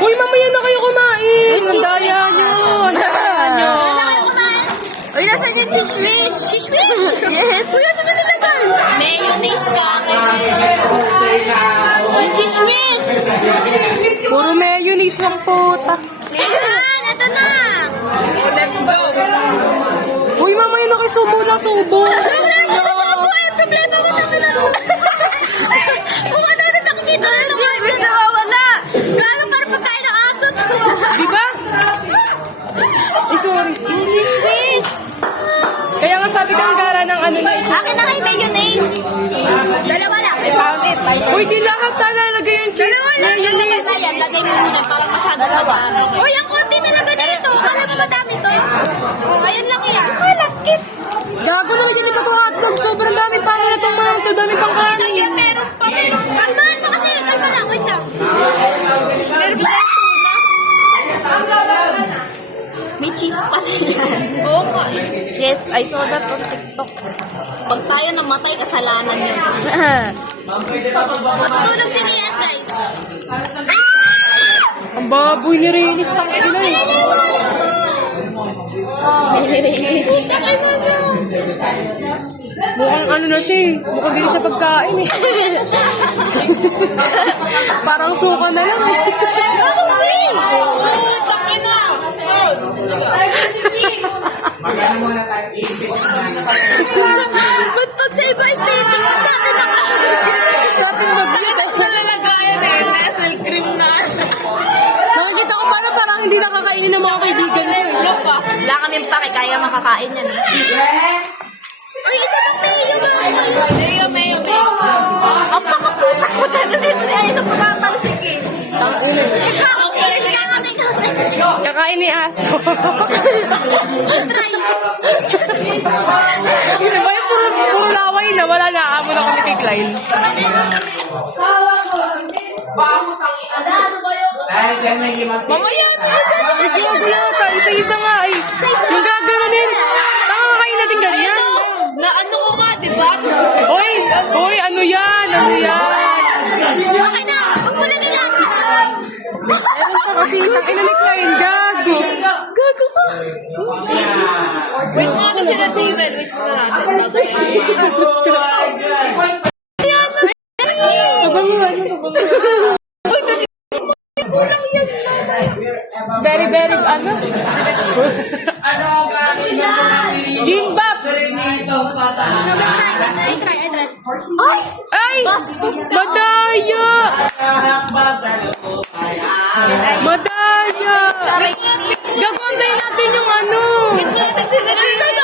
Uy, mamaya na kayo kumain. Ang daya nyo. Ang daya nyo. Uy, nasan yung chismis? Chismis? Yes. Uy, nasan yung nilagay? Mayonnaise ka. Yung chismis. Puro mayonnaise lang po. Ayan, ito na. Let's go. Uy, mamaya na kayo subo na subo. Problema mo tabi na. Kung ano na nakikita na ng chismis na mawala. Gano'n para pagkain ng aso. Di ba? Ay, sorry. Yung chismis. Kaya nga sabi kang gara ng ano na ito. Akin na kay mayonnaise. Dalawa lang. Uy, di lahat talalagay yung cheese. Mayonnaise. Ayan, lagay mo muna para masyadong madami. Uy, ang konti talaga dito. Kala mo madami to? Oh, ayan lang yan. Kalakit. Gago na lang yan ito hotdog. Sobrang dami. Paano na itong mga ito? Dami pang kanin. Meron pa. Kalmahan mo kasi. Kalma lang. Wait lang. Meron pa tuna. May cheese pala yan. Oo nga. Yes, I saw that on TikTok. Pag tayo namatay, kasalanan yun. Matutulog si Rian, guys. Ang baboy ni Reynis. Tangin na eh. Mukhang ano na siya eh. Mukhang hindi siya pagkain eh. Parang suka na lang eh. Ba't pag sa iba is dito, ba't sa atin Sa ating nabiyat. nakalagayan eh? Nestle cream na. Nakikita ko parang hindi nakakainin ng mga kaibigan ko eh. Wala kaming pake, kaya makakain yan eh. Ay, isa pang mayo. Mayo. Ang pakaputa ko na nito ay isa pakatalsik eh. Tangin eh. Kakain ni aso. Try. Ano ba yung puro laway na? Wala na. Amo na kami kay Klein. Mamaya. Kasi magulata. Isa-isa nga ay. Yung gaganunin. Nakakain natin ganyan. Na ano ko nga, di ba? Oy, ano yan? Ano yan? Okay na, huwag mo na nilaki. Meron pa kasi tangina ni Klein. Gago. Gago ka. Wait mo na sila, Jewel. Wait mo na natin. Very, very, ano? Bimbap! I try. Ay! Madaya! Madaya! Gagontayin natin yung ano! Wait mo natin sila, Jewel.